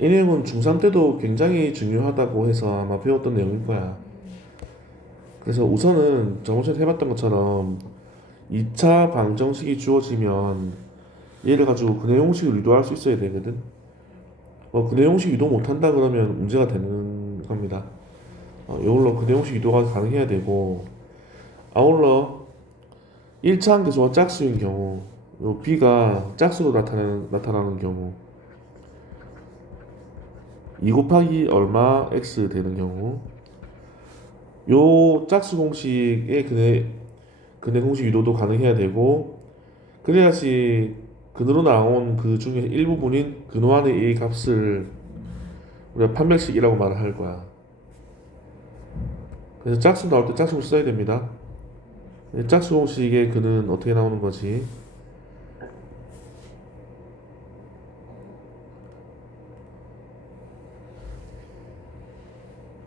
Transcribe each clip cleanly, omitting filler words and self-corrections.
이 내용은 중3 때도 굉장히 중요하다고 해서 아마 배웠던 내용일 거야. 그래서 우선은 저번 시간에 해봤던 것처럼 2차 방정식이 주어지면 얘를 가지고 근해 공식을 유도할 수 있어야 되거든. 근해 공식 유도 못한다 그러면 문제가 되는 겁니다. 이걸로 근해 공식 유도가 가능해야 되고, 아울러 1차 함계수가 짝수인 경우, 요 b가 짝수로 나타나는 경우, 2 곱하기 얼마 x 되는 경우, 요 짝수 공식의 근해 공식 유도도 가능해야 되고, 그래야지 근으로 나온 그 중에 일부분인 근호안의 이 값을 우리가 판별식이라고 말을 할 거야. 그래서 짝수 나올 때 짝수 공식 써야 됩니다. 짝수 공식의 근은 어떻게 나오는 거지?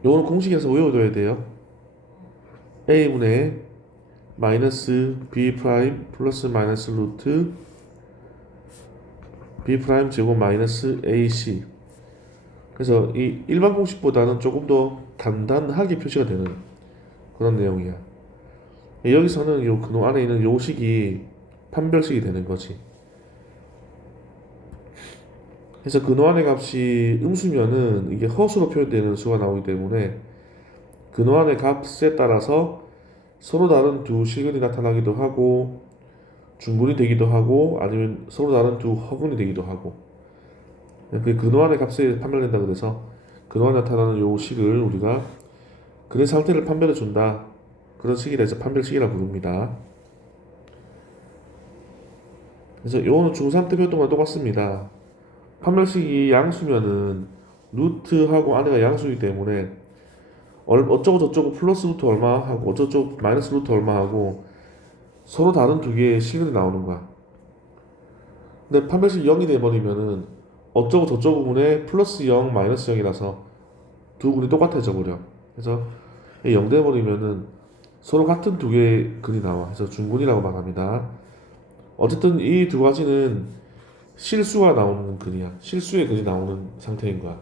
요거는 공식에서 외워둬야 돼요. a분의 마이너스 b 프라임 플러스 마이너스 루트 b 프라임 제곱 마이너스 ac. 그래서 이 일반 공식보다는 조금 더 단단하게 표시가 되는 그런 내용이야. 여기서는 요 근호 안에 있는 요 식이 판별식이 되는 거지. 그래서 근호 안의 값이 음수면은 이게 허수로 표현되는 수가 나오기 때문에 근호 안의 값에 따라서 서로 다른 두 실근이 나타나기도 하고 중근이 되기도 하고 아니면 서로 다른 두 허근이 되기도 하고, 그 근호 안의 값에 판별된다 그래서 근호 안에 나타나는 요 식을 우리가 근의 상태를 판별해 준다, 그런 식이라 해서 판별식이라 부릅니다. 그래서 요거는 중3 때 배웠던 거랑 똑같습니다. 판별식이 양수면은 루트하고 안에가 양수이기 때문에 어쩌고 저쩌고 플러스 루트 얼마 하고 어쩌고 마이너스 루트 얼마 하고 서로 다른 두 개의 식이 나오는 거야. 근데 판별식 0이 돼버리면은 어쩌고 저쩌고 분의 플러스 0 마이너스 0이라서 두 군이 똑같아져 버려. 그래서 0 돼버리면은 서로 같은 두 개의 근이 나와. 그래서 중근이라고 말합니다. 어쨌든 이 두 가지는 실수가 나오는 근이야. 실수의 근이 나오는 상태인 거야.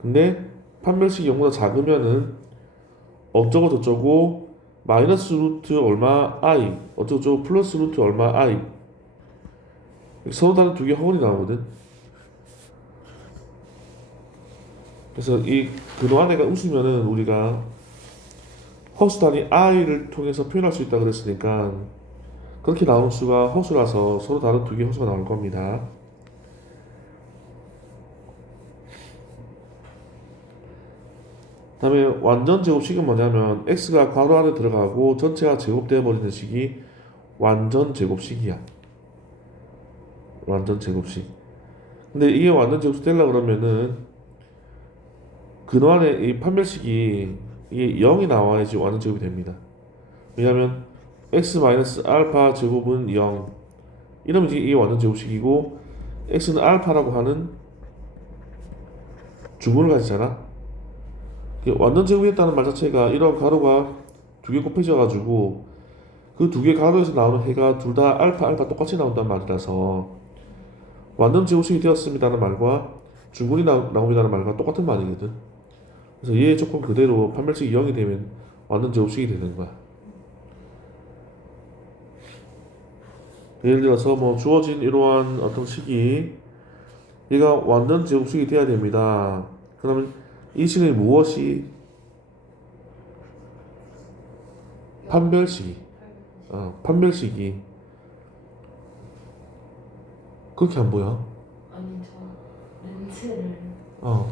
근데 판별식 0보다 작으면은 어쩌고 저쩌고 마이너스 루트 얼마 i, 어쩌고 저쩌고 플러스 루트 얼마 i, 서로 다른 두 개 허근이 나오거든. 그래서 이 근호 안에가 음수면은 우리가 허수 단위 i를 통해서 표현할 수 있다 그랬으니까 그렇게 나오는 수가 허수라서 서로 다른 두 개 허수가 나올 겁니다. 다음에 완전 제곱식은 뭐냐면 x가 괄호 안에 들어가고 전체가 제곱되어 버리는 식이 완전 제곱식이야. 완전 제곱식. 근데 이게 완전 제곱식 되려고 그러면은 근호 안에 이 판별식이 이게 0이 나와야지 완전 제곱이 됩니다. 왜냐하면 x-알파 제곱은 0 이러면 이게 완전 제곱식이고, x는 알파라고 하는 주문을 가지잖아. 완전 제곱이었다는 말 자체가 이런 가로가 두 개 곱해져 가지고 그 두 개 가로에서 나오는 해가 둘 다 알파 똑같이 나온다는 말이라서 완전 제곱식이 되었습니다는 말과 중근이 나옵니다는 말과 똑같은 말이거든. 그래서 얘 조건 그대로 판별식이 0이 되면 완전 제곱식이 되는 거야. 예를 들어서 뭐 주어진 이러한 어떤 식이 얘가 완전 제곱식이 돼야 됩니다. 그러면 이 식의 무엇이 판별식이 판별식이 그렇게 안 보여? 아니 저 렌즈를 어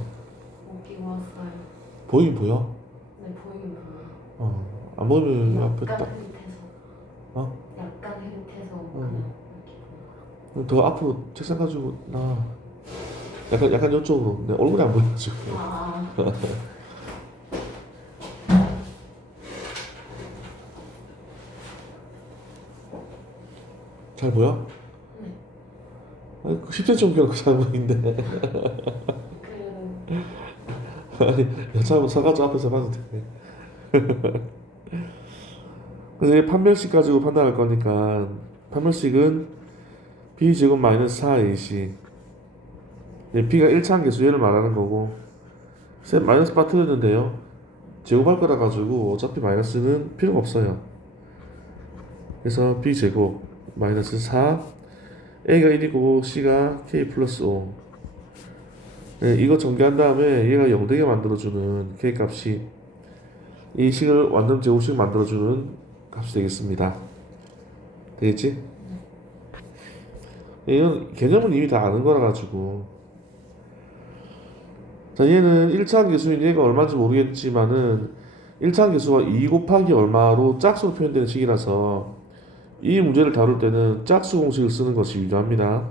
못 끼고 왔어요. 보이긴 보여? 네 보이긴 보여요. 안 보이면 앞에 약간 딱 흐릿해서 어? 약간 흐릿해서 그냥 이렇게 더 앞으로 책상 가지고 나 약간 이쪽으로 내 얼굴이 안 보여가지고. 아 잘 보여? 네. 아니 10cm 옮겨놓고 잘 보이는데. 그래도 아니 여차하고 서가지고 앞에서 봐도 돼. 그래서 이 판별식 가지고 판단할 거니까 판별식은 b제곱 마이너스 4ac b가 1차항 계수 얘를 말하는 거고 셋 마이너스 바 틀렸는데요. 제곱할 거라 가지고 어차피 마이너스는 필요가 없어요. 그래서 b제곱 마이너스 4 a가 1이고 c가 k 플러스 5. 네, 이거 전개한 다음에 얘가 0 되게 만들어주는 k 값이 이 식을 완전 제곱식 만들어주는 값이 되겠습니다. 되겠지? 이건 개념은 이미 다 아는 거라 가지고 자 얘는 1차항 계수인 얘가 얼마인지 모르겠지만은 1차항 계수가 2 곱하기 얼마로 짝수로 표현되는 식이라서 이 문제를 다룰 때는 짝수 공식을 쓰는 것이 유리합니다.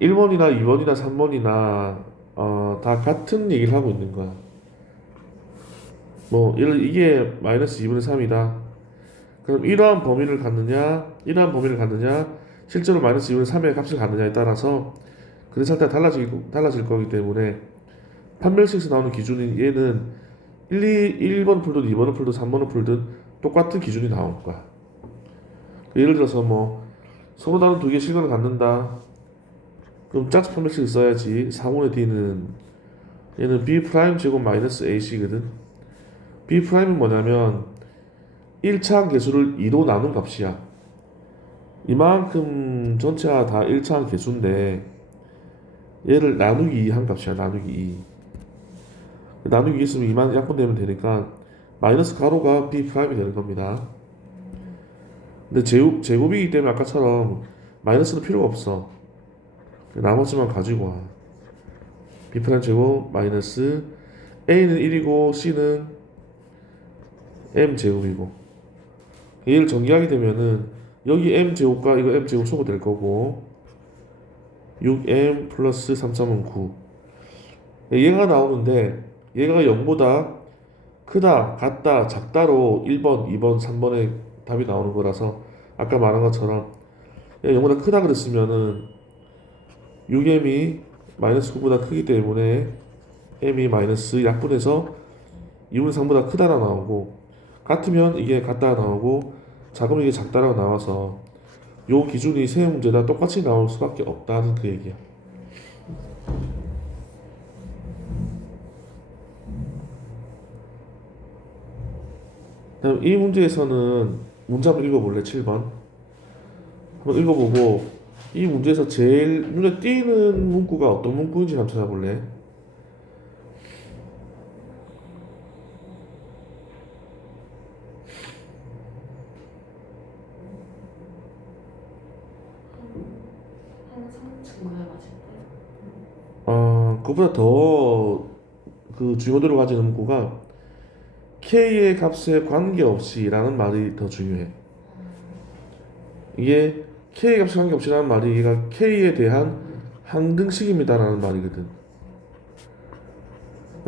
1번이나 2번이나 3번이나 다 같은 얘기를 하고 있는 거야. 뭐 이게 마이너스 2분의 3이다. 그럼 이러한 범위를 갖느냐 이러한 범위를 갖느냐 실제로 마이너스 2분의 3의 값을 갖느냐에 따라서 그래서 살짝 달라질 거기 때문에 판별식에서 나오는 기준인 얘는 1번 풀든 2번을 풀든 3번을 풀든 똑같은 기준이 나올 거야. 예를 들어서 뭐 서로 다른 두 개의 실근을 갖는다. 그럼 짝수 판별식을 써야지. 4분의 d는 얘는 b 프라임 제곱 마이너스 ac거든. b 프라임은 뭐냐면 1차항 계수를 2로 나눈 값이야. 이만큼 전체가 다 1차항 계수인데 얘를 나누기 2 한 값이야. 나누기 2. 나누기 2 있으면 2만 약분되면 되니까 마이너스 가로가 b 프라임이 되는 겁니다. 근데 제곱이기 때문에 아까처럼 마이너스는 필요가 없어. 나머지만 가지고 와. b 프라임 제곱 마이너스 a는 1이고 c는 m 제곱이고 얘를 전개하게 되면은 여기 m 제곱과 이거 m 제곱 소거될 거고 6m 플러스 3,3은 9. 얘가 나오는데 얘가 0보다 크다, 같다, 작다로 1번, 2번, 3번의 답이 나오는 거라서 아까 말한 것처럼 얘가 0보다 크다 그랬으면은 6m이 마이너스 9보다 크기 때문에 m이 마이너스 약분해서 2분의 3보다 크다라 나오고 같으면 이게 같다가 나오고 작으면 이게 작다라고 나와서 요 기준이 세 문제 다 똑같이 나올 수밖에 없다는 그 얘기야. 그다음 이 문제에서는 문제 한번 읽어볼래? 7번 한번 읽어보고 이 문제에서 제일 눈에 띄는 문구가 어떤 문구인지 한번 찾아볼래? 항상 증거해 가실 때 그보다 더 그 주요도를 가지는 문구가 k의 값에 관계없이라는 말이 더 중요해. 이게 k의 값에 관계없이라는 말이 얘가 k에 대한 항등식입니다라는 말이거든.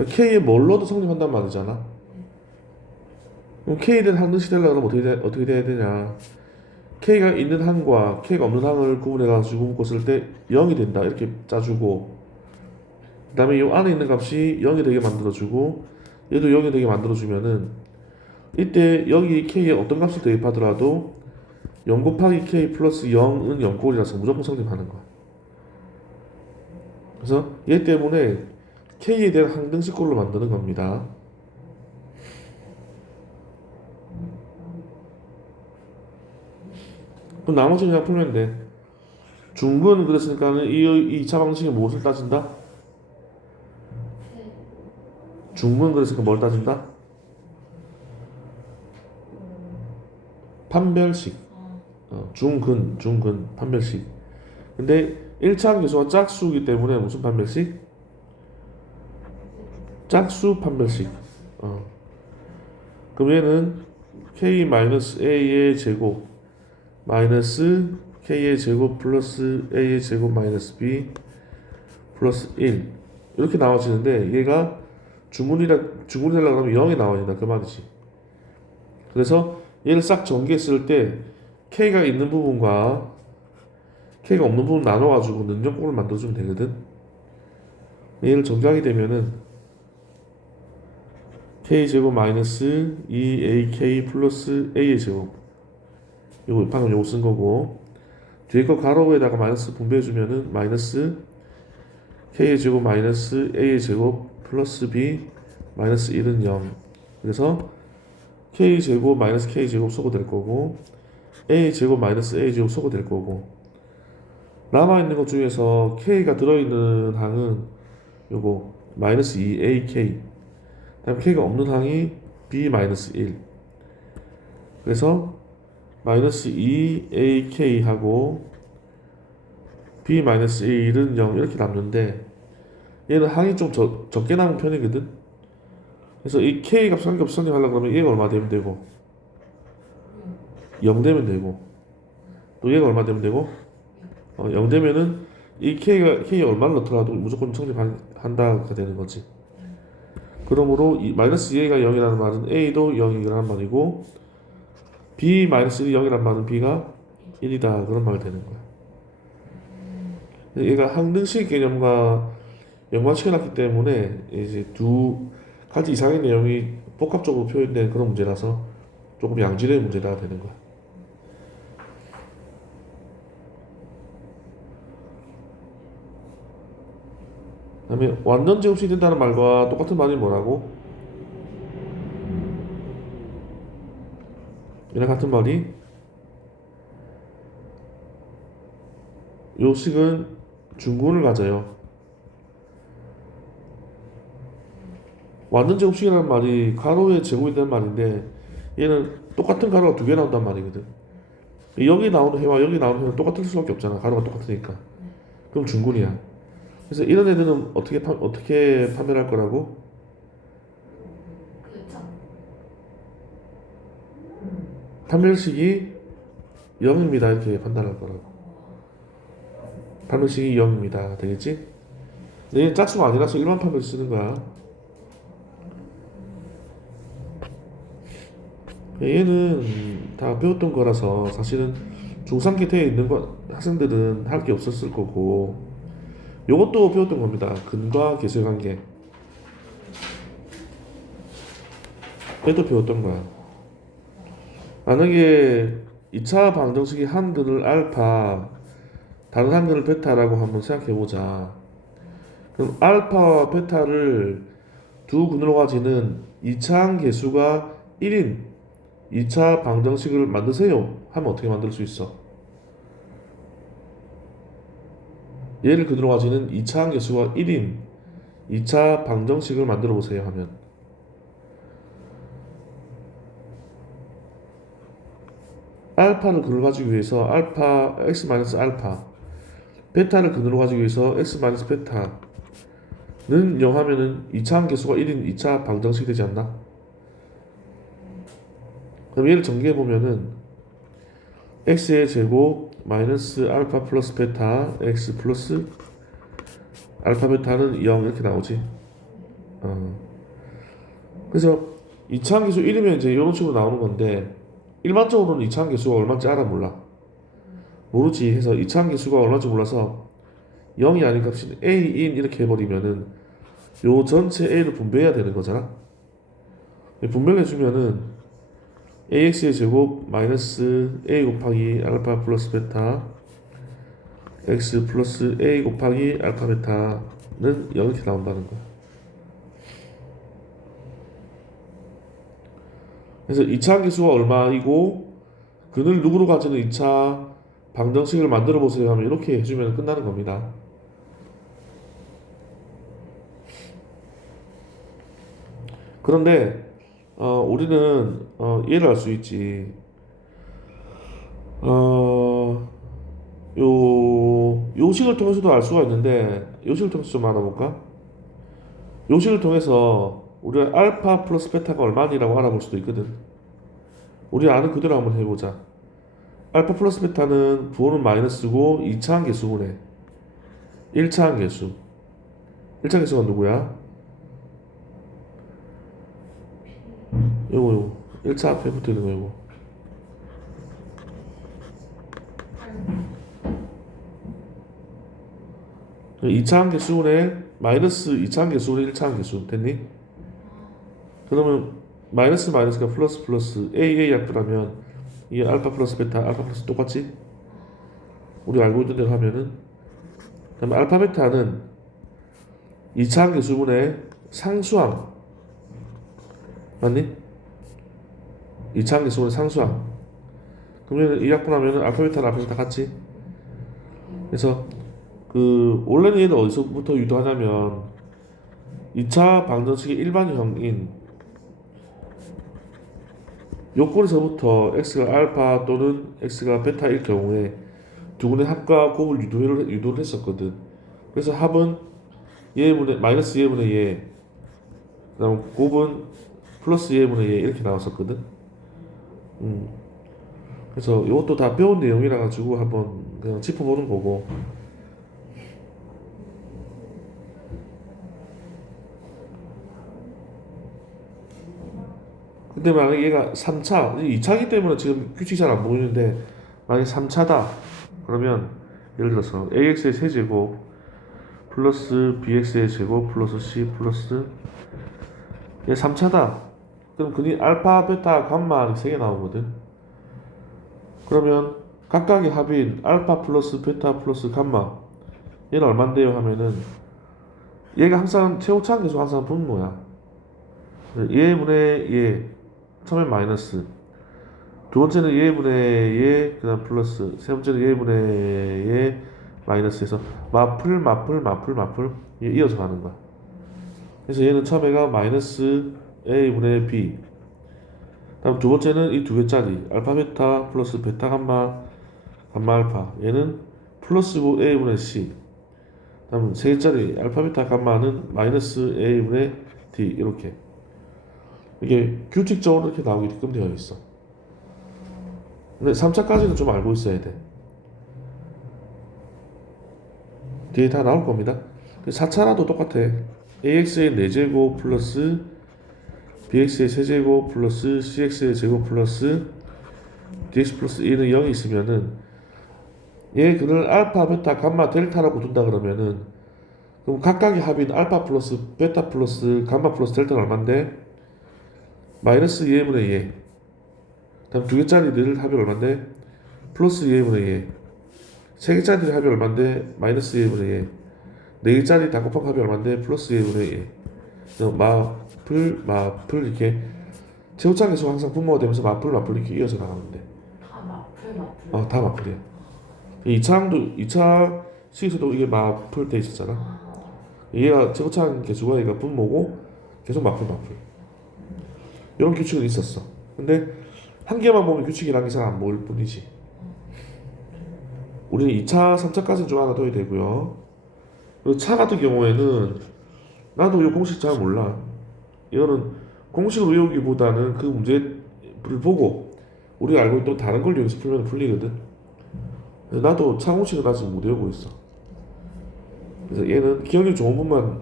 k에 뭘 넣어도 성립한단 말이잖아. 그럼 k에 대한 항등식 되려면 어떻게 돼야 되냐? k가 있는 항과 k가 없는 항을 구분해가지고 묶었을 때 0이 된다 이렇게 짜주고 그 다음에 이 안에 있는 값이 0이 되게 만들어주고 얘도 0이 되게 만들어주면은 이때 여기 k에 어떤 값을 대입하더라도 0 곱하기 k 플러스 0은 0꼴이라서 무조건 성립하는 거야. 그래서 얘 때문에 k에 대한 항등식꼴로 만드는 겁니다. 그럼 나머지 그냥 풀면 돼. 중근 그랬으니까는 이 2차 방식이 무엇을 따진다? 중근 그랬으니까 뭘 따진다? 판별식. 중근 판별식. 근데 1차 계수가 짝수이기 때문에 무슨 판별식? 짝수 판별식. 그럼 얘는 k-a의 제곱 마이너스 k의 제곱 플러스 a의 제곱 마이너스 b 플러스 1 이렇게 나와지는데 얘가 주문이 되려고 하면 0이 나와야 된다 그 말이지. 그래서 얘를 싹 전개했을 때 k가 있는 부분과 k가 없는 부분 나눠가지고 능정꼴을 만들어주면 되거든. 얘를 전개하게 되면은 k 제곱 마이너스 2ak 플러스 a의 제곱 요거 방금 요거 쓴 거고 뒤에 거 가로에다가 마이너스 분배해주면은 마이너스 k의 제곱 마이너스 a의 제곱 플러스 b 마이너스 1은 0. 그래서 k 제곱 마이너스 k 제곱 소거 될 거고 a 제곱 마이너스 a 제곱 소거 될 거고 남아있는 것 중에서 k가 들어있는 항은 요거 마이너스 2ak 다음 k가 없는 항이 b 마이너스 1 그래서 마이너스 2ak 하고 b 마이너스 1은 0 이렇게 남는데 얘는 항이 좀 적게 남은 편이거든. 그래서 이 k 값 상관없이 성립하려고 그러면 얘가 얼마 되면 되고 0 되면 되고 또 얘가 얼마 되면 되고 0 되면은 이 k가 얼마를 넣더라도 무조건 성립한다가 되는 거지. 그러므로 이 마이너스 2a가 0이라는 말은 a도 0이라는 말이고 b 마이너스 1이 0이라는 말은 b가 1이다 그런 말이 되는 거야. 얘가 항등식 개념과 연관시켜놨기 때문에 이제 두 가지 이상의 내용이 복합적으로 표현된 그런 문제라서 조금 양질의 문제가 되는 거야. 그다음에 완전 제곱식이 된다는 말과 똑같은 말이 뭐라고? 얘랑 같은 말이 요 식은 중근을 가져요. 완전 제곱식이라는 말이 가로의 제곱이 되는 말인데 얘는 똑같은 가로가 두 개 나온단 말이거든. 여기 나오는 해와 여기 나오는 해는 똑같을 수밖에 없잖아. 가로가 똑같으니까. 그럼 중근이야. 그래서 이런 애들은 어떻게 판별할 거라고? 그렇죠. 판별식이 0입니다. 이렇게 판단할 거라고. 판별식이 0입니다. 되겠지? 얘는 짝수가 아니라서 일반 판별 쓰는 거야. 얘는 다 배웠던 거라서 사실은 중3 기태에 있는 학생들은 할 게 없었을 거고 요것도 배웠던 겁니다. 근과 계수의 관계 얘도 배웠던 거야. 만약에 2차 방정식이 한 근을 알파 다른 한 근을 베타라고 한번 생각해 보자. 그럼 알파와 베타를 두 근으로 가지는 2차 계수가 1인 2차 방정식을 만드세요 하면 어떻게 만들 수 있어? 얘를 근으로 가지는 2차 계수가 1인 2차 방정식을 만들어 보세요 하면 알파를 근으로 가지기 위해서 알파 x 마이너스 알파 베타를 근으로 가지기 위해서 x 마이너스 베타는 0 하면은 2차 계수가 1인 2차 방정식이 되지 않나? 그럼 얘를 전개해 보면은 x의 제곱 마이너스 알파 플러스 베타 x 플러스 알파 베타는 0 이렇게 나오지. 그래서 2차항 계수 1이면 이제 이런 식으로 나오는 건데 일반적으로는 2차항 계수가 얼마인지 알아 몰라? 모르지. 해서 2차항 계수가 얼마인지 몰라서 0이 아닌 값인 a인 이렇게 해버리면은 요 전체 a를 분배해야 되는 거잖아. 분배를 해주면은 ax의 제곱 마이너스 a 곱하기 알파 플러스 베타 x 플러스 a 곱하기 알파 베타는 이렇게 나온다는 거야. 그래서 2차 계수가 얼마이고 근을 누구로 가지는 2차 방정식을 만들어 보세요 하면 이렇게 해주면 끝나는 겁니다. 그런데 우리는 이해를 할 수 있지. 요식을 통해서도 알 수가 있는데 요식을 통해서 좀 알아볼까? 요식을 통해서 우리가 알파 플러스 베타가 얼마니라고 알아볼 수도 있거든. 우리 아는 그대로 한번 해보자. 알파 플러스 베타는 부호는 마이너스고 2차항 계수분해 1차항 계수 1차항 계수가 누구야? 요거 1차 앞에 붙어있는 거 요거 2차항 계수분의 마이너스 2차항 계수분의 1차항 계수 됐니? 그러면 마이너스 마이너스가 플러스 플러스 a 약분하면 이게 알파 플러스 베타 알파 플러스 똑같지? 우리 알고 있는 대로 하면은 그다음에 알파 베타는 2차 계수분의 상수항 맞니? 2차 계수분의 상수항 그러면 이 약분하면은 알파 베타는 알파 베타 같지? 그래서 그 원래는 얘는 어디서부터 유도하냐면 2차 방정식의 일반형인 요건에서부터 x가 알파 또는 x가 베타일 경우에 두 군의 합과 곱을 유도를 했었거든. 그래서 합은 예분의 마이너스 예분의 예, 그다음 곱은 플러스 예분의 예 이렇게 나왔었거든. 음. 그래서 이것도 다 배운 내용이라 가지고 한번 그냥 짚어보는 거고. 근데 만약에 얘가 3차, 2차기 때문에 지금 규칙이 잘 안 보이는데 만약에 3차다 그러면 예를 들어서 ax의 세제곱 플러스 bx의 제곱 플러스 c 플러스 얘 3차다 그럼 그니 알파, 베타, 감마 이렇게 3개 나오거든. 그러면 각각의 합인 알파 플러스 베타 플러스 감마 얘는 얼만데요 하면은 얘가 항상 최고차항 계속 항상 분모야. 얘분의 얘 처음엔 마이너스 두 번째는 얘분의 얘 그다음 플러스 세 번째는 얘분의 얘 마이너스에서 마플 이어서 가는 거야. 그래서 얘는 처음에가 마이너스 a분의 b 다음 두 번째는 이 두 개짜리 알파 베타 플러스 베타 감마 알파 얘는 플러스 a분의 c 다음 세 개짜리 알파 베타 감마는 마이너스 a분의 d 이렇게 이게 규칙적으로 이렇게 나오게끔 되어 있어. 근데 3차까지는 좀 알고 있어야 돼. 뒤에 다 나올 겁니다. 4차라도 똑같아. ax의 4제곱 플러스 bx의 세제곱 플러스 cx의 제곱 플러스 dx 플러스 1은 0이 있으면은 얘 그걸 알파, 베타, 감마, 델타라고 둔다 그러면은 그럼 각각의 합인 알파 플러스 베타 플러스 감마 플러스 델타는 얼만데? 마이너스 2분의 2 다음 두 개짜리들 합이 얼만데? 플러스 2분의 2 세 개짜리 합이 얼만데? 마이너스 2분의 2 네 개짜리 다 곱한 합이 얼만데? 플러스 2분의 2 마플 이렇게 제곱차 계속 항상 분모가 되면서 마플 이렇게 이어서 나가는데 다 마플. 다 마플이야. 2차 식에서도 이게 마플 돼 있었잖아. 얘가 제곱차 계수가 얘가 분모고 계속 마플 이런 규칙은 있었어. 근데 한 개만 보면 규칙이라는 게 잘 안 보일 뿐이지. 우리는 2차, 3차까지는 좀 알아둬야 되고요. 그리고 차 같은 경우에는 나도 이 공식 잘 몰라. 이거는 공식을 외우기보다는 그 문제를 보고 우리가 알고 있던 다른 걸 여기서 풀면 풀리거든. 그래서 나도 차 공식은 아직 못 외우고 있어. 그래서 얘는 기억이 좋은 분만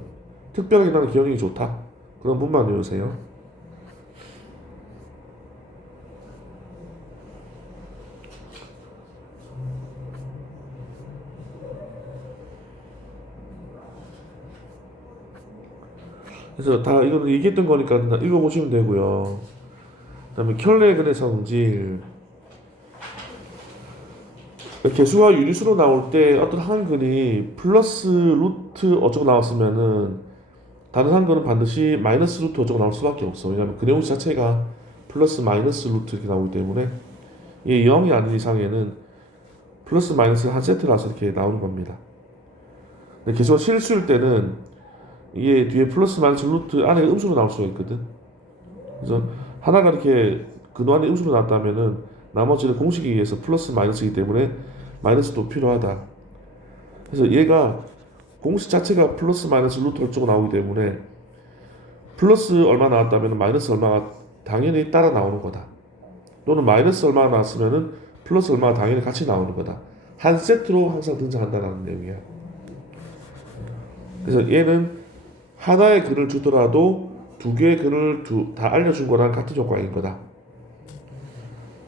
특별하게 나는 기억력이 좋다. 그런 분만 외우세요. 그래서 다 이거는 얘기했던 거니까 읽어보시면 되고요. 그다음에 켈레근의 성질 개수와 유리수로 나올 때 어떤 한글이 플러스 루트 어쩌고 나왔으면은 다른 한글은 반드시 마이너스 루트 어쩌고 나올 수밖에 없어. 왜냐면 그 내용 자체가 플러스 마이너스 루트 이렇게 나오기 때문에 이게 0이 아닌 이상에는 플러스 마이너스 한 세트라서 이렇게 나오는 겁니다. 근데 개수가 실수일 때는 이게 뒤에 플러스 마이너스 루트 안에 음수로 나올 수가 있거든. 그래서 하나가 이렇게 근호 안에 음수로 나왔다면은 나머지는 공식에 의해서 플러스 마이너스이기 때문에 마이너스도 필요하다. 그래서 얘가 공식 자체가 플러스 마이너스 루트 어쩌고 나오기 때문에 플러스 얼마 나왔다면 마이너스 얼마가 당연히 따라 나오는 거다. 또는 마이너스 얼마가 나왔으면은 플러스 얼마가 당연히 같이 나오는 거다. 한 세트로 항상 등장한다는 내용이야. 그래서 얘는 하나의 글을 주더라도 두 개의 글을 다 알려준 거랑 같은 효과인 거다.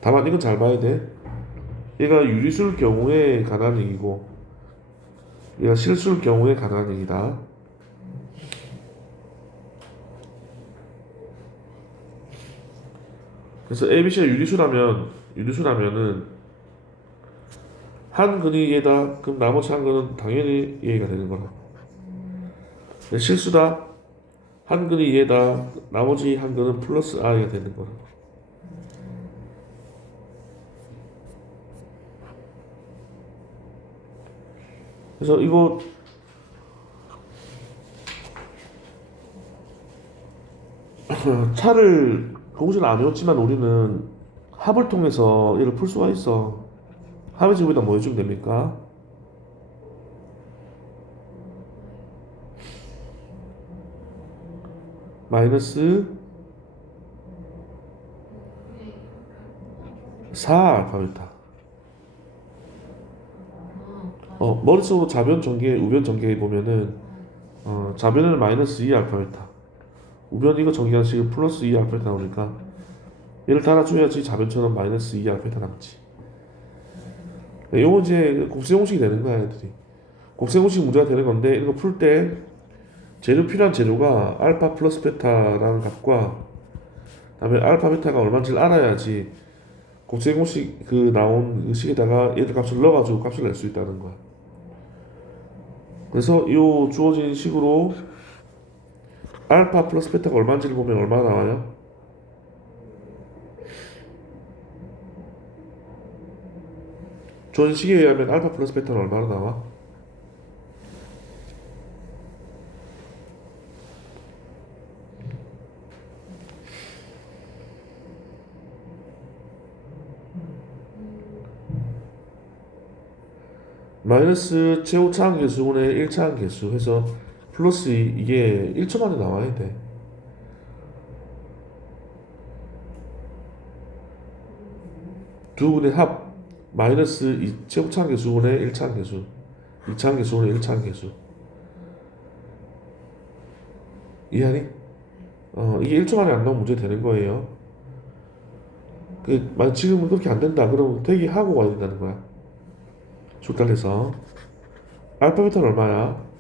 다만 이건 잘 봐야 돼. 얘가 유리수일 경우에 가능한 얘기고 얘가 실수일 경우에 가능한 얘기다. 그래서 ABC가 유리수라면은 한 근이 얘다. 그럼 나머지 한 근은 당연히 얘가 되는 거라고. 근데 실수다. 한 근이 얘다. 나머지 한 근은 플러스 i가 되는 거라고. 그래서 이거 차를 공식을 안 외웠지만 우리는 합을 통해서 얘를 풀 수가 있어. 합의 제곱에다 뭐 해주면 됩니까? 마이너스 4 알파 베타. 머릿속으로 좌변 전개, 우변 전개 보면은 좌변에는 마이너스 2 알파 베타. 우변 이거 전개한 식은 플러스 2 알파 베타 나오니까 얘를 달아줘야지 좌변처럼 마이너스 2 알파 베타 남지. 요거 이제 곱셈 공식이 되는 거야, 애들이. 곱셈 공식 문제가 되는 건데 이거 풀 때 재료 필요한 재료가 알파 플러스 베타라는 값과 그다음에 알파 베타가 얼마인지를 알아야지 곱셈 공식 그 나온 그 식에다가 얘들 값을 넣어가지고 값을 낼 수 있다는 거야. 그래서 이 주어진 식으로 알파 플러스 베타가 얼마인지를 보면 얼마나 나와요? 주어진 식에 의하면 알파 플러스 베타는 얼마나 나와? 마이너스 최고차항 계수분의 1차항 계수 해서 플러스 이게 1초 만에 나와야 돼. 두 분의 합 마이너스 최고차항 계수분의 1차항 계수 2차항 계수분의 1차항 계수 이해하니? 이게 1초 만에 안 나오면 문제 되는 거예요. 만약 지금은 그렇게 안 된다 그러면 대기하고 와야 된다는 거야. 숙달해서 알파 베타는 얼마야?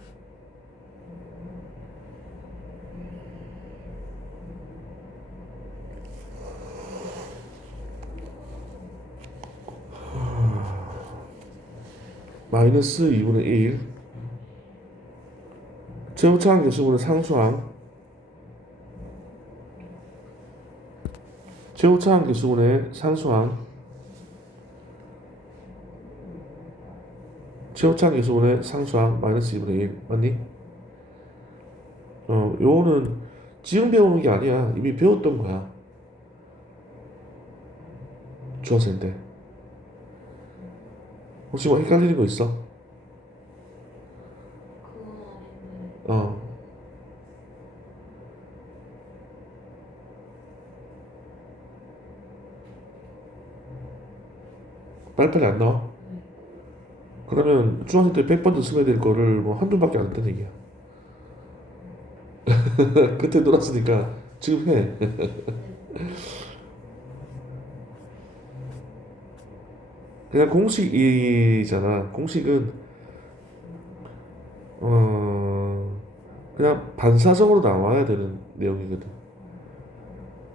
마이너스 2분의 1 최고차항 계수분의 상수항 최고차항 계수분의 상수항 최고차항 계수분의 상수항 마이너스 2분의 1 맞니? 요거는 지금 배우는 게 아니야. 이미 배웠던 거야. 중학생 때. 혹시 뭐 헷갈리는 거 있어? 그건 아닌데. 어. 빨리빨리 안 나와? 네. 그러면 중학생 때 100번 더 쓰면 될 거를 뭐 한두 번밖에 안 했다는 얘기야. 그때 놀았으니까 지금 해. 그냥 공식이잖아. 공식은 그냥 반사적으로 나와야 되는 내용이거든.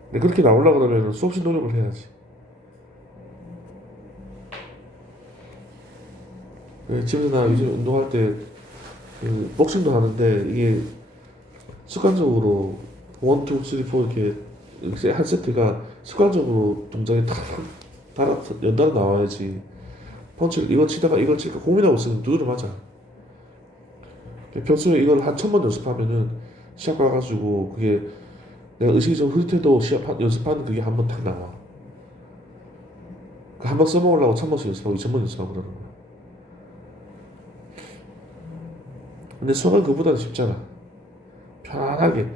근데 그렇게 나오려고 그러면 수없이 노력을 해야지. 집에서 나 요즘 운동할 때 복싱도 하는데 이게 습관적으로 1, 2, 3, 4 이렇게 한 세트가 습관적으로 동작이 탁 연달아 나와야지. 펀치를 이거 치다가 이걸 칠까 고민하고 있으면 두드려 맞아. 평소에 이걸 한 1000번 연습하면은 시합 가가지고 그게 내가 의식적으로 흐릿해도 연습하는 그게 한 번 탁 나와. 그 한 번 써먹으려고 1000번씩 연습하고 2000번 연습하고 그러는 거야. 근데 수학은 그보다는 쉽잖아. 편안하게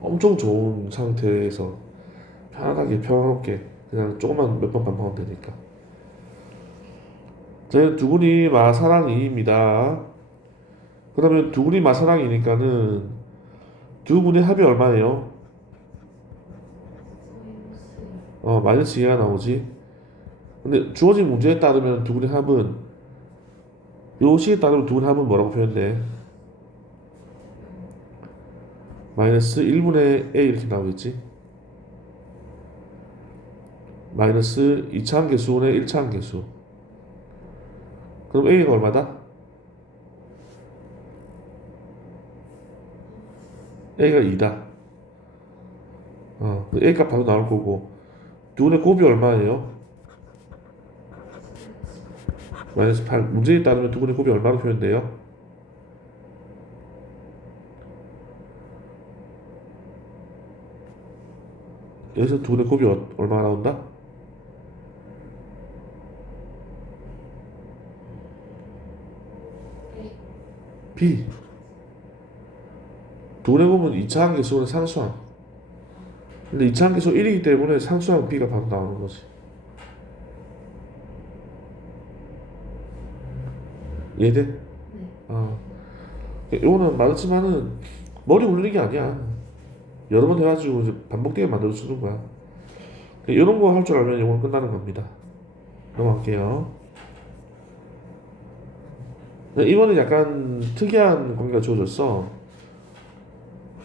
엄청 좋은 상태에서 편안하게 평화롭게 그냥 조금만 몇 번 반복하면 되니까. 저희는 두분이 마사랑이입니다. 그러면 두분이 마사랑이니까는 두 분의 합이 얼마예요? 마이너스 2가 나오지. 근데 주어진 문제에 따르면 두 분의 합은 요 식에 따르면 두 분의 합은 뭐라고 표현돼? 마이너스 1분의 a 이렇게 나오겠지. 마이너스 2차항 계수분의 1차항 계수 그럼 A가 얼마다? A가 2다. A 값 바로 나올 거고 두분의 곱이 얼마예요? 마이너스 8. 문제에 따르면 두분의 곱이 얼마로 표현돼요? 여기서 두분의 곱이 얼마가 나온다? A. B. 두분의 곱은 2차 함계수는 상수항. 근데 2차 함계수 1이기 때문에 상수항 B가 바로 나오는 거지. 이해돼? 네. 이거는 많았지만은 머리 굴리는 게 아니야. 여러 번 해가지고 이제 반복되게 만들어주는 거야. 이런 거 할 줄 알면 이거는 끝나는 겁니다. 넘어갈게요. 이번엔 약간 특이한 관계가 주어졌어.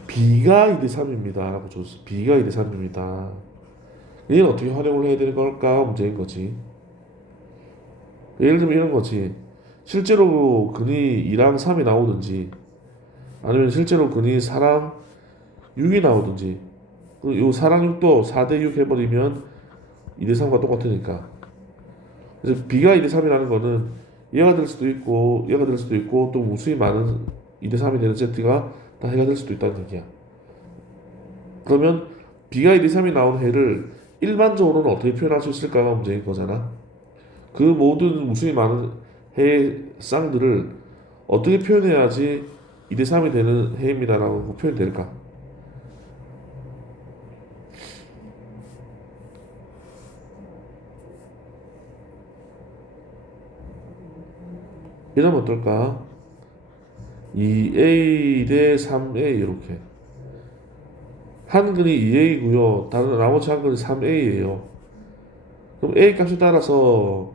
B가 2대 3입니다. 라고 줬어. B가 2대 3입니다. 얘는 어떻게 활용을 해야 되는 걸까? 문제인 거지. 예를 들면 이런 거지. 실제로 근이 2랑 3이 나오든지 아니면 실제로 근이 4랑 6이 나오든지 이 4랑 6도 4대 6 해버리면 2대 3과 똑같으니까. 그래서 B가 2대 3이라는 거는 얘가 될 수도 있고 얘가 될 수도 있고 또 무수히 많은 2대 3이 되는 세트가 다 해가 될 수도 있다는 얘기야. 그러면 B가 2대 3이 나온 해를 일반적으로는 어떻게 표현할 수 있을까가 문제인 거잖아. 그 모든 무수히 많은 해의 쌍들을 어떻게 표현해야지 2대 3이 되는 해입니다라고 표현될까? 이러면 어떨까? 2A 대 3A 이렇게 한 근이 2A고요. 다른 나머지 한 근이 3A예요. 그럼 A 값에 따라서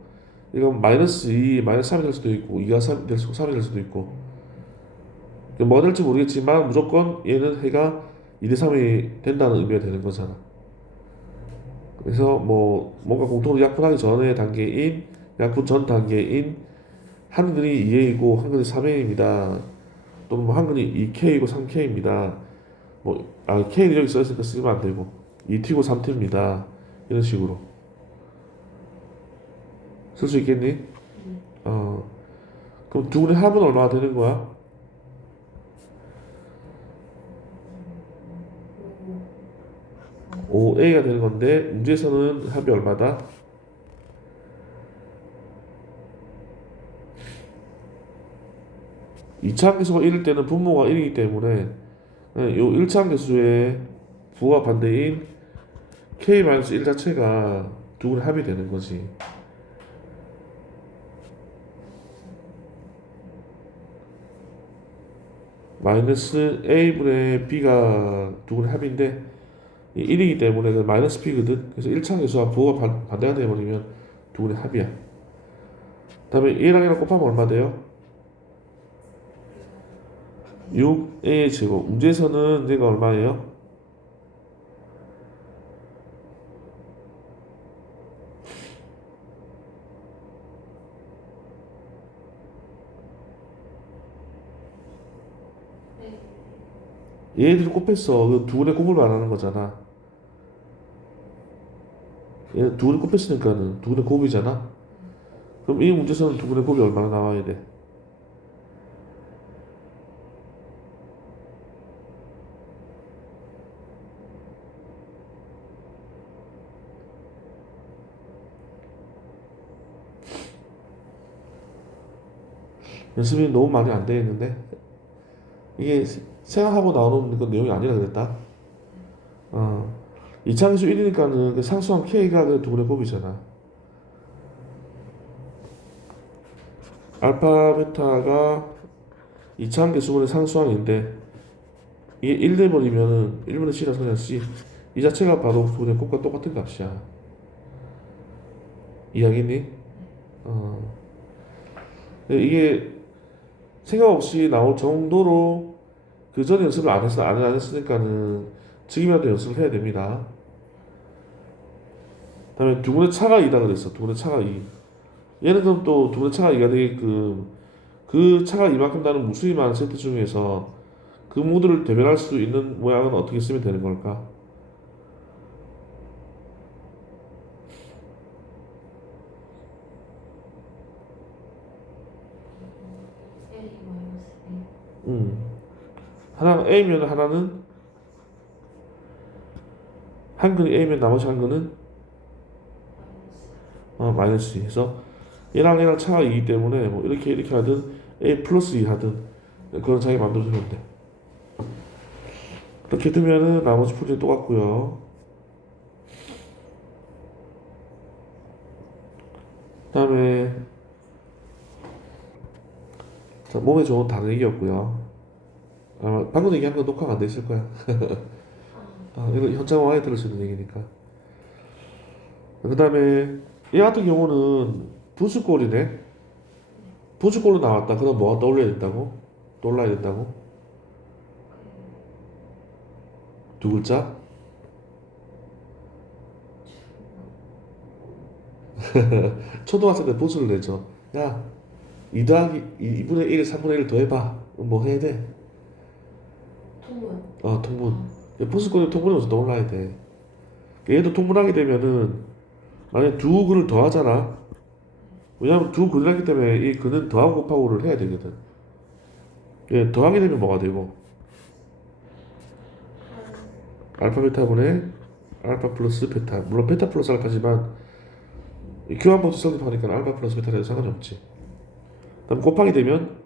이건 마이너스 2, 마이너스 3이 될 수도 있고 2가 3이 될 수도 있고 뭐 될지 모르겠지만 무조건 얘는 해가 2대 3이 된다는 의미가 되는 거잖아. 그래서 뭐 뭔가 공통으로 약분하기 전의 단계인 약분 전 단계인 한 근이 2A이고 한 근이 3A입니다. 또는 뭐 한 근이 2K이고 3K입니다. K는 여기 써있으니까 쓰면 안 되고 2T고 3T입니다. 이런 식으로 쓸 수 있겠니? 어 그럼 두 분의 합은 얼마나 되는 거야? 5A가 되는 건데 문제에서는 합이 얼마다? 이차 함계수가 1일 때는 분모가 1이기 때문에 요 1차 함계수의 부호가 반대인 K-1 자체가 두 분의 합이 되는 거지. 마이너스 A분의 B가 두 분의 합인데 1이기 때문에 마이너스 B거든. 그래서 1차 함계수와 부호가 반대가 되어버리면 두 분의 합이야. 다음에 A랑 A랑 곱하면 얼마 돼요? 6A 제곱. 문제에서는 얘가 얼마예요? 네. 얘들이 곱했어. 그 두 분의 곱을 말하는 거잖아. 얘 두 분의 곱했으니까는 두 분의 곱이잖아. 그럼 이 문제에서는 두 분의 곱이 얼마나 나와야 돼? 연습이 너무 많이 안 돼 있는데 이게 생각하고 나오는 그 내용이 아니라 그랬다. 어, 이차함수 1이니까는 그 상수항 K가 그 두 분의 곱이잖아. 알파 베타가 이차함계 수분의 상수항인데 이게 1 돼버리면은 1분의 C라서 그냥 C 이 자체가 바로 두 분의 곱과 똑같은 값이야. 이해하겠니? 어, 이게 생각 없이 나올 정도로 그 전에 연습을 안 했으니까는 지금이라도 연습을 해야 됩니다. 다음에 두 분의 차가 2다 그랬어. 두 분의 차가 2. 얘는 그럼 또 두 번째 차가 이가 되게끔 그 차가 이만큼 나는 무수히 많은 세트 중에서 그 모두를 대변할 수 있는 모양은 어떻게 쓰면 되는 걸까? A 마이너스 B 하나 A면 하나는 한 근이 A면 나머지 한 근은 마이너스 마이너스 2 해서 얘랑 차가 2이기 때문에 뭐 이렇게 하든 A 플러스 2 하든 그건 자기 마음대로 두면 돼. 그렇게 두면은 나머지 풀이 똑같고요. 그다음에 자, 몸에 좋은 다른 얘기였고요. 아마 방금 얘기한 건 녹화가 안 돼 있을 거야. 이거 현장 와야 들을 수 있는 얘기니까. 그다음에 얘 같은 경우는 부수골이네. 부수골로 나왔다. 그럼 뭐가 떠올려야 된다고? 떠올라야 된다고? 두 글자? 초등학생 때 부수를 내죠. 야, 2 더하기 2분의 1, 3분의 1 더해봐. 그럼 뭐 해야 돼? 통분 통분. 부수골이 통분이 먼저 떠올라야 돼. 얘도 통분하게 되면은 만약에 두 근을 더하잖아. 왜냐면 두 근이기 때문에 이 근은 더하고 곱하고를 해야 되거든. 예, 더하게 되면 뭐가 되고? 알파 베타분의 알파 플러스 베타. 물론 베타 플러스 알파지만 이 교환법칙 성립하니까 알파 플러스 베타라도 상관이 없지. 그다음 곱하게 되면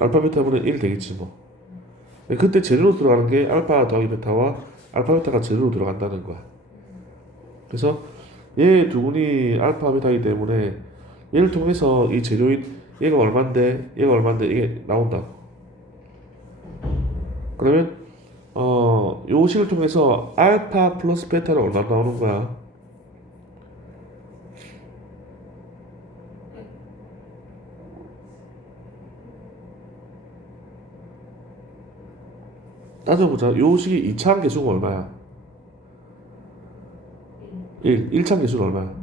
알파 베타분의 1 되겠지 뭐. 그때 재료로 들어가는 게 알파 더하기 베타와 알파 베타가 재료로 들어간다는 거야. 그래서 얘 두 분이 알파 베타이기 때문에 얘를 통해서 이 재료인 얘가 얼마인데 얘가 얼마인데 이게 나온다. 그러면 요 식을 통해서 알파 플러스 베타는 얼마 나오는 거야? 따져보자. 요 식이 2차항 계수가 얼마야? 1. 1차항 계수는 얼마야?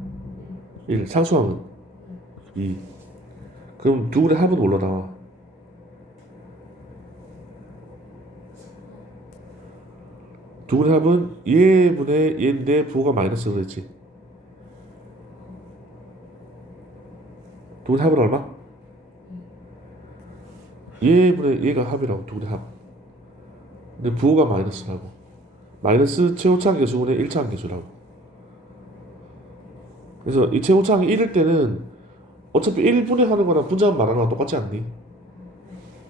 1. 상수항은 2. 그럼 두 분의 합은 올라나와. 두 분의 합은 얘분의 얘인데 부호가 마이너스가 됐지. 두 분의 합은 얼마? 얘분의 얘가 합이라고 두 분의 합. 근데 부호가 마이너스라고. 마이너스 최고차항 계수분의 1차항 계수라고. 그래서 이 최고차항이 1일 때는 어차피 1분의 하는 거랑 분자만 말하는 거랑 똑같지 않니?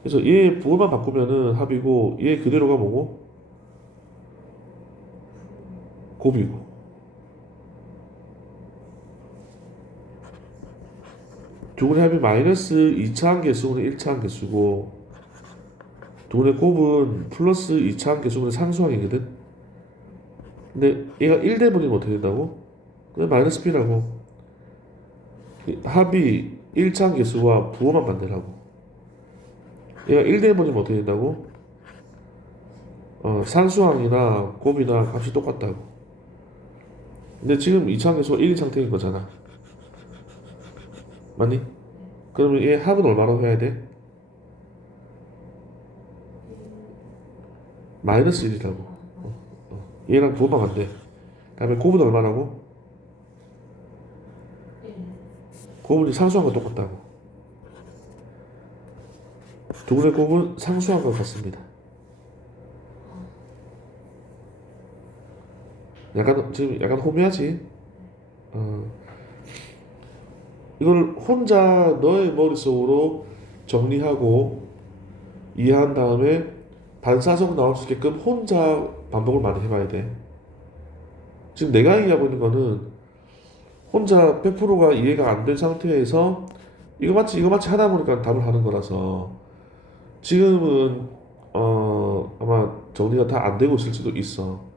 그래서 얘 부호만 바꾸면은 합이고 얘 그대로가 뭐고? 곱이고. 두 분의 합이 마이너스 2차항 계수분의 1차항 계수고 두 분의 곱은 플러스 2차항 계수분의 상수항이거든. 근데 얘가 1 돼버리면 어떻게 된다고? 그냥 마이너스 b라고. 합이 1차항 계수와 부호만 만들라고. 얘가 1 돼버리면 어떻게 된다고? 상수항이나 곱이나 값이 똑같다고. 근데 지금 2차항 계수가 1인 상태인 거잖아. 맞니? 그러면 얘 합은 얼마로 해야 돼? 마이너스 1이라고. 얘랑 부호만 간대. 다음에 곱은 얼마라고? 1 곱은 상수항과 똑같다고. 두 분의 곱은 상수항과 같습니다. 지금 약간 호미하지? 이걸 혼자 너의 머릿속으로 정리하고 이해한 다음에 반사적 나올 수 있게끔 혼자 반복을 많이 해봐야 돼. 지금 내가 얘기하고 있는 거는 혼자 100%가 이해가 안 된 상태에서 이거 맞지 하다 보니까 답을 하는 거라서 지금은 아마 정리가 다 안 되고 있을 수도 있어.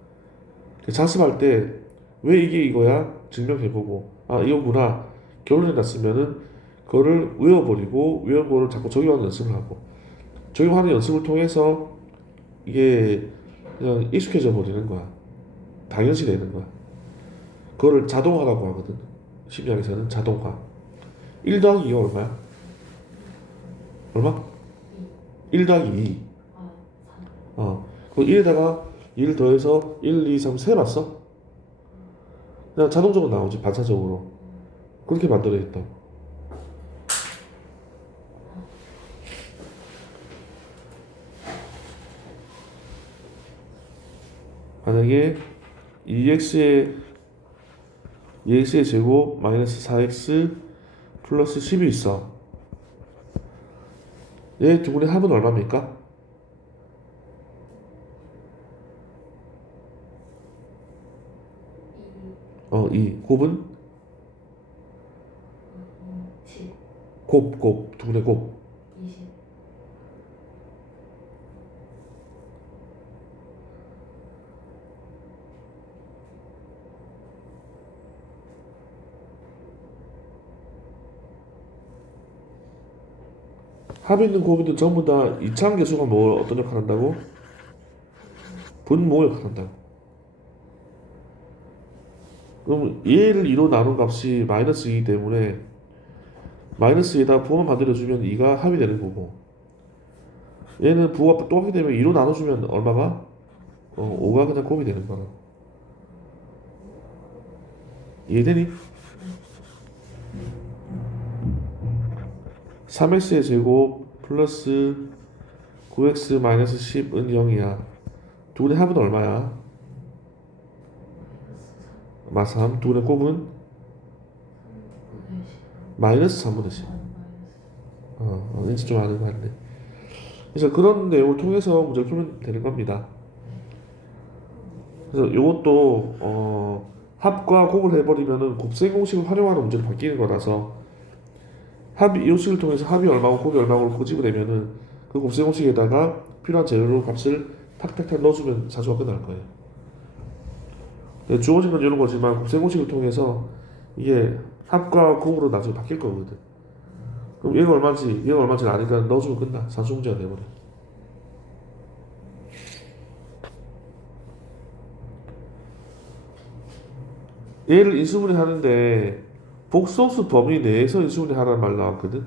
자습할 때 왜 이게 이거야 증명해보고 이거구나 결론이 났으면은 그거를 외워버리고 외운 거를 자꾸 적용하는 연습을 하고 적용하는 연습을 통해서 이게 그냥 익숙해져 버리는 거야. 당연시 되는 거야. 그거를 자동화라고 하거든. 심리학에서는 자동화. 1 더하기 2가 얼마야? 얼마? 1 더하기 2. 아, 3. 그 1에다가 2를 더해서 1, 2, 3 세봤어? 그냥 자동적으로 나오지, 반사적으로. 그렇게 만들어 있다. 만약에 2x의 제곱 마이너스 4x 플러스 10이 있어. 얘 두 분의 합은 얼마입니까? 2. 곱은? 10. 곱. 두 분의 곱. 20. 합있는 곱이든 전부 다 이차함계수가 뭐 어떤 역할을 한다고? 분모 역할을 한다고. 그럼 얘를 2로 나눈 값이 마이너스 2 때문에 마이너스 2에다 부호만 만들어주면 2가 합이 되는 거고, 얘는 부호가 똑같게 되면 2로 나눠주면 얼마가? 5가 그냥 곱이 되는 거야. 이해되니? 3x의 제곱 플러스 9x 마이너스 10은 0이야. 두 분의 합은 얼마야? 마이너스 3. 3. 두 분의 곱은? 3분의 10. 마이너스 3분의 10. 마이너스. 이제 좀 아는 거 같네. 그래서 그런 내용을 통해서 문제를 풀면 되는 겁니다. 그래서 이것도 합과 곱을 해버리면은 곱셈 공식을 활용하는 문제로 바뀌는 거라서 합이 이 식을 통해서 합이 얼마고 곱이 얼마고 고집을 내면은 그 곱셈 공식에다가 필요한 재료 값을 탁탁탁 넣어주면 사주가 끝날 거예요. 주어진 건 이런 거지만 곱셈 공식을 통해서 이게 합과 곱으로 나중에 바뀔 거거든. 그럼 얘가 얼마인지 아니까 넣어주면 끝나. 산수 문제가 돼버려. 얘를 인수분해 하는데 복소수 범위 내에서 인수분해 하라는 말 나왔거든.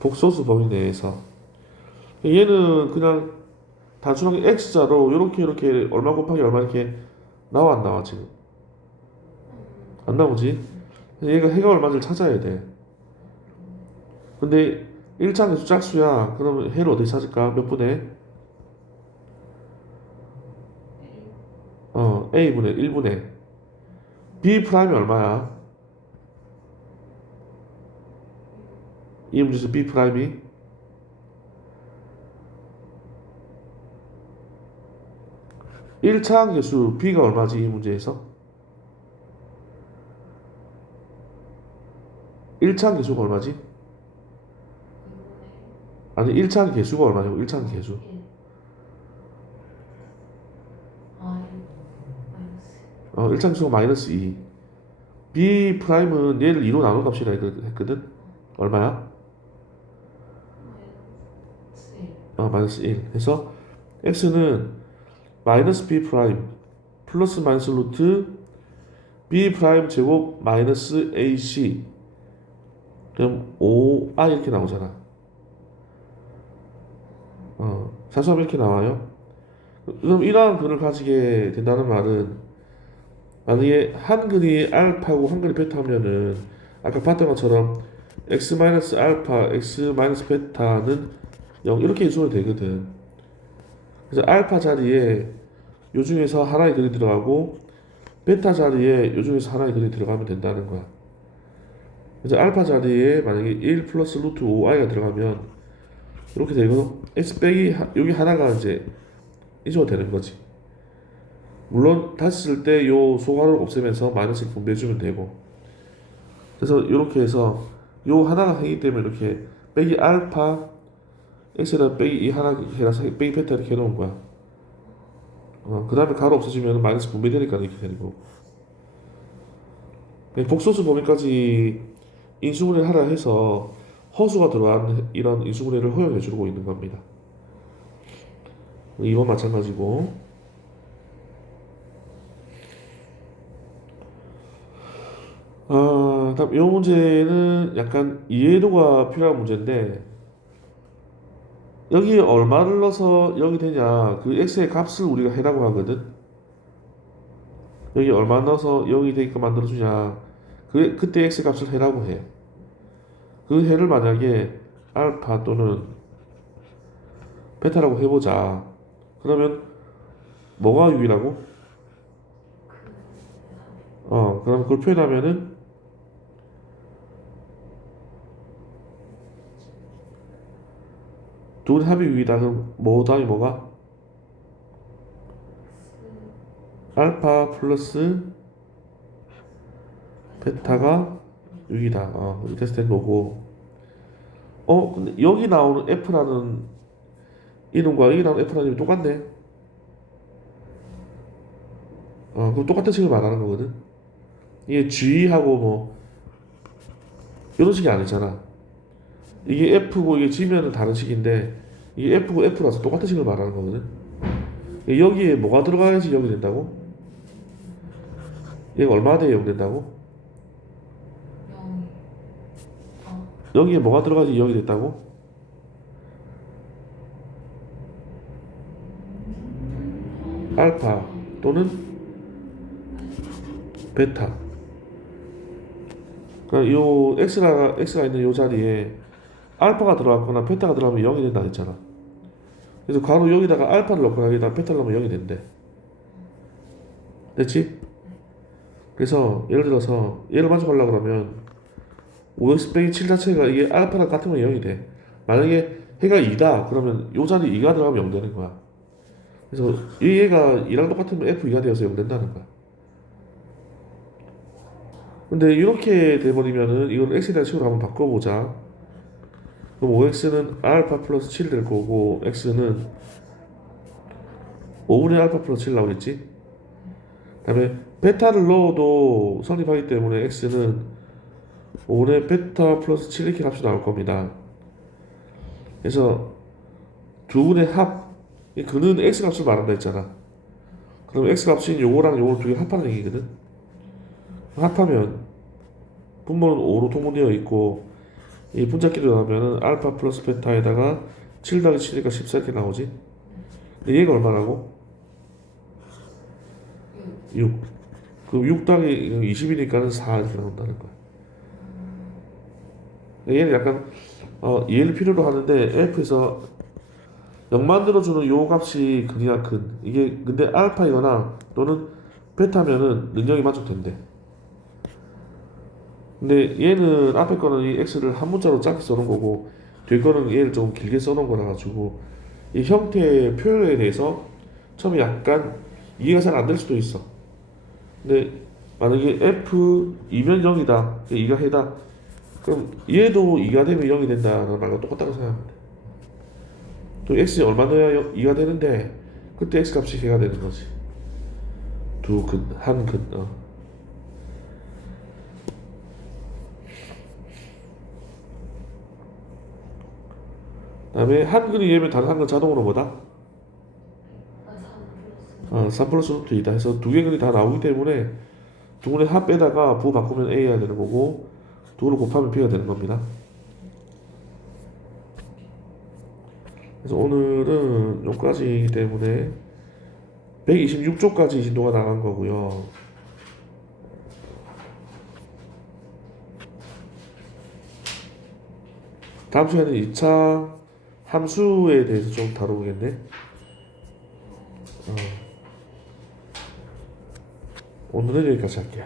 복소수 범위 내에서. 얘는 그냥 단순하게 x자로 이렇게 얼마 곱하기 얼마 이렇게 나와 안 나와 지금? 안 나오지? 얘가 해가 얼마인지를 찾아야 돼. 근데 1차계수 짝수야. 그러면 해를 어떻게 찾을까? 몇 분의? a분의 1분의 b 프라임이 얼마야? 이 문제에서 b 프라임이 1차 함계수 b가 얼마지? 이 문제에서 1차 함계수가 얼마지? 아니 1차 함계수가 얼마냐고. 1차 함계수 1. 아, 1. 마이너스. 1차 함계수가 마이너스 2. b 프라임은 얘를 2로 나눈 값이라 했거든. 얼마야? 마이너스 1. 마이너스 1. 그래서 x는 마이너스 b 프라임 플러스 마이너스 루트 b 프라임 제곱 마이너스 ac 그럼 5i 이렇게 나오잖아. 산수하면 이렇게 나와요. 그럼 이러한 근을 가지게 된다는 말은 만약에 한근이 알파고 한근이 베타면은 아까 봤던 것처럼 x 마이너스 알파 x 마이너스 베타는 0 이렇게 인수가 되거든. 그래서 알파 자리에 요 중에서 하나의 글이 들어가고 베타 자리에 요 중에서 하나의 글이 들어가면 된다는 거야. 그래서 알파 자리에 만약에 1 플러스 루트 5i가 들어가면 이렇게 되고 x 빼기 여기 하나가 이제 인수가 되는 거지. 물론 다시 쓸 때 요 소괄호를 없애면서 마이너스를 분배해주면 되고. 그래서 이렇게 해서 요 하나가 생기기 때문에 이렇게 빼기 알파 x에다 빼기 이 하나 해서 빼기 베타 이렇게 해놓은 거야. 그 다음에 가로 없어지면 마이너스 분배되니까 이렇게 되는 거고. 복소수 범위까지 인수분해 하라 해서 허수가 들어간 이런 인수분해를 허용해 주고 있는 겁니다. 이번 마찬가지고. 다음 이 문제는 약간 이해도가 필요한 문제인데 여기에 얼마를 넣어서 0이 되냐 그 x의 값을 우리가 해라고 하거든. 여기 얼마 넣어서 0이 되게끔 만들어주냐 그때 x 값을 해라고 해. 그 해를 만약에 알파 또는 베타라고 해보자. 그러면 뭐가 유이라고? 그럼 그걸 표현하면은 둘 합이 유이다. 그럼 뭐 다음이 뭐가? 알파 플러스 베타가 유이다. 이렇게 했을 때 거고. 근데 여기 나오는 F라는 이름과 여기 나오는 F라는 이름이 똑같네. 그럼 똑같은 식을 말하는 거거든. 이게 G하고 뭐 이런 식이 아니잖아. 이게 F고 이게 G면은 다른 식인데 이게 F고 F라서 똑같은 식을 말하는 거거든. 여기에 뭐가 들어가야지 0이 된다고? 얘가 얼마 돼야 0 된다고? 0이 여기에 뭐가 들어가야지 0이 됐다고? 알파 또는 베타. 그러니까 요 x가 있는 요 자리에 알파가 들어갔거나 베타가 들어가면 0이 된다 했잖아. 그래서 가로 여기다가 알파를 넣거나 여기다가 베타를 넣으면 0이 된대. 됐지? 그래서 예를 들어서 얘를 만족하려고 그러면 5x 빼기 7 자체가 이게 알파랑 같으면 0이 돼. 만약에 해가 2다 그러면 요 자리에 2가 들어가면 0 되는 거야. 그래서 얘가 2랑 똑같으면 f2가 되어서 0 된다는 거야. 근데 이렇게 돼버리면은 이걸 x에 대한 식으로 한번 바꿔보자. 그럼 5x는 알파 플러스 7 될 거고 x는 5분의 알파 플러스 7 나오겠지? 그 다음에 베타를 넣어도 성립하기 때문에 x는 5분의 베타 플러스 7 이렇게 값이 나올 겁니다. 그래서 두 분의 합, 그는 x 값을 말한다 했잖아. 그럼 x 값인 요거랑 요걸 두 개 합하는 얘기거든. 합하면 분모는 5로 통분되어 있고 이 분자끼리 나오면은 알파 플러스 베타에다가 7 더하기 7이니까 14 이렇게 나오지. 근데 얘가 얼마라고? 6. 그럼 6 더하기 20이니까는 4 이렇게 나온다는 거야. 얘는 약간 이해를 필요로 하는데 F에서 0 만들어주는 요 값이 그냥 큰 이게 근데 알파이거나 또는 베타면은 능력이 만족된대. 근데 얘는 앞에 거는 이 x를 한 문자로 짧게 써놓은 거고 뒤에 거는 얘를 좀 길게 써놓은 거라 가지고 이 형태의 표현에 대해서 처음에 약간 이해가 잘 안 될 수도 있어. 근데 만약에 f 2면 0이다 2가 해다 그럼 얘도 2가 되면 0이 된다는 말과 똑같다고 생각하면 돼. 또 x 얼마 넣어야 2가 되는데 그때 x 값이 해가 되는 거지. 두 근, 한 근. 그다음에 한 근이 얘면 다른 한 근 자동으로 뭐다? 3 플러스 루트 2다 해서 두 개 근이 다 나오기 때문에 두 분의 합 빼다가 부 바꾸면 a가 되는 거고 두를 곱하면 b가 되는 겁니다. 그래서 오늘은 여기까지이기 때문에 126쪽까지 진도가 나간 거고요. 다음 시간에 2차 함수에 대해서 좀 다뤄보겠네. 오늘은 여기까지 할게요.